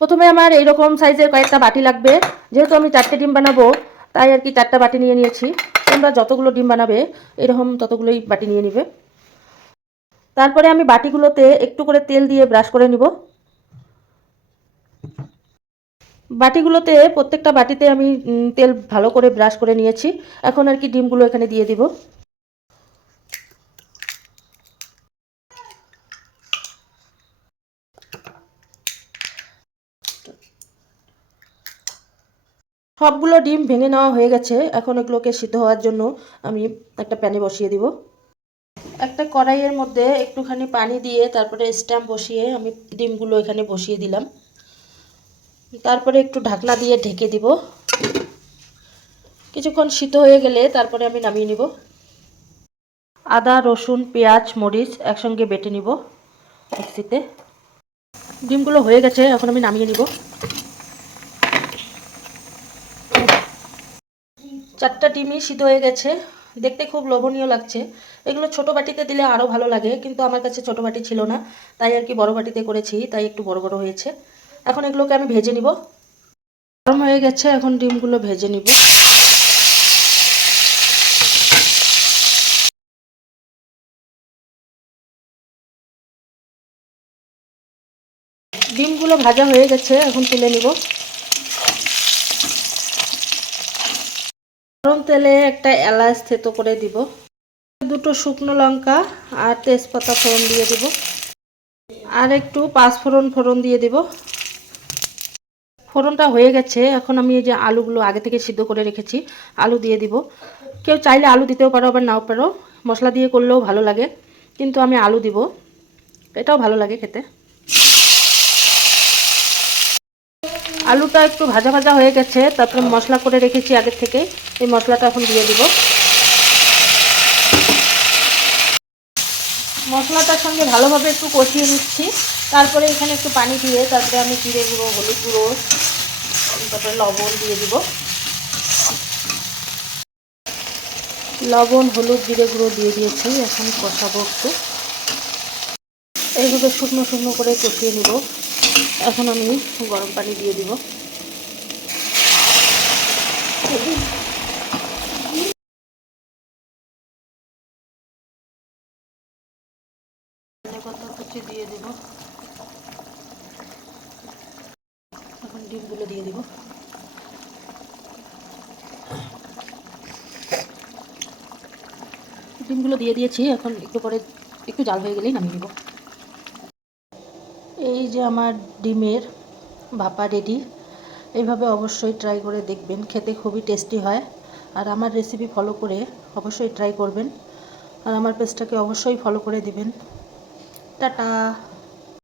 প্রথমে আমার এইরকম সাইজের কয়েকটা বাটি লাগবে, যেহেতু আমি 4টে ডিম বানাবো তাই আর কি 4টা বাটি নিয়ে নিয়েছি। তোমরা যতগুলো ডিম বানাবে এরকম ততগুলোই বাটি নিয়ে নিবে। তারপরে আমি বাটিগুলোতে একটু করে তেল দিয়ে ব্রাশ করে নিব। বাটিগুলোতে প্রত্যেকটা বাটিতে আমি তেল ভালো করে ব্রাশ করে নিয়েছি। এখন আর কি ডিমগুলো এখানে দিয়ে দিব। সবগুলো ডিম ভেঙে নেওয়া হয়ে গেছে। এখন এগুলোকে সিদ্ধ হওয়ার জন্য আমি একটা প্যানে বসিয়ে দিব। একটা কড়াইয়ের মধ্যে একটুখানি পানি দিয়ে তারপরে স্ট্যাম্প বসিয়ে আমি ডিমগুলো এখানে বসিয়ে দিলাম। তারপরে একটু ঢাকনা দিয়ে ঢেকে দিব। কিছুক্ষণ সিদ্ধ হয়ে গেলে তারপরে আমি নামিয়ে নিব। আদা, রসুন, পেঁয়াজ, মরিচ একসঙ্গে বেটে নিব মিক্সিতে। ডিমগুলো হয়ে গেছে, এখন আমি নামিয়ে নিব। 4টা ডিমই সিদ্ধ হয়ে গেছে, দেখতে খুব লোভনীয় লাগছে। এগুলো ছোট বাটিতে দিলে আরও ভালো লাগে, কিন্তু আমার কাছে ছোট বাটি ছিল না, তাই আর কি বড় বাটিতে করেছি, তাই একটু বড় বড় হয়েছে। এখন এগুলোকে আমি ভেজে নিব। গরম হয়ে গেছে, এখন ডিমগুলো ভেজে নিব। ডিমগুলো ভাজা হয়ে গেছে, এখন তুলে নিব। গরম তেলে একটা এলাচ থেতো করে দিব, 2টো শুকনো লঙ্কা আর তেজপাতা ফোড়ন দিয়ে দিব, আর একটু পাঁচফোড়ন দিয়ে দিব। ফোড়নটা হয়ে গেছে, এখন আমি এই যে আলুগুলো আগে থেকে সিদ্ধ করে রেখেছি আলু দিয়ে দিব। কেউ চাইলে আলু দিতেও পারো, আবার নাও পারো, মশলা দিয়ে করলেও ভালো লাগে, কিন্তু আমি আলু দিব, এটাও ভালো লাগে খেতে। আলুটা একটু ভাজা ভাজা হয়ে গেছে, তারপরে মশলা করে রেখেছি আগের থেকে, এই মশলাটা এখন দিয়ে দিব। মশলাটার সঙ্গে ভালোভাবে একটু কষিয়ে নিচ্ছি। তারপরে এখানে একটু পানি দিয়ে তারপরে আমি জিরে গুঁড়ো, হলুদ গুঁড়ো, তারপরে লবণ দিয়ে দিব। লবণ, হলুদ, জিরে গুঁড়ো দিয়ে দিয়েছি, এখন কষাবো একটু। এইভাবে শুকনো শুকনো করে কষিয়ে নিব। এখন আমি গরম পানি দিয়ে দিব। ধনেপাতা কুচি দিয়ে দিব। এখন ডিমগুলো দিয়ে দিব। ডিমগুলো দিয়ে দিয়েছি, এখন একটু পরে একটু জাল হয়ে গেলেই নামিয়ে নিব। এই যে আমার ডিমের ভাপা রেডি। এইভাবে অবশ্যই ট্রাই করে দেখবেন, খেতে খুবই টেস্টি হয়। আর আমার রেসিপি ফলো করে অবশ্যই ট্রাই করবেন, আর আমার পেজটাকে অবশ্যই ফলো করে দিবেন। টাটা।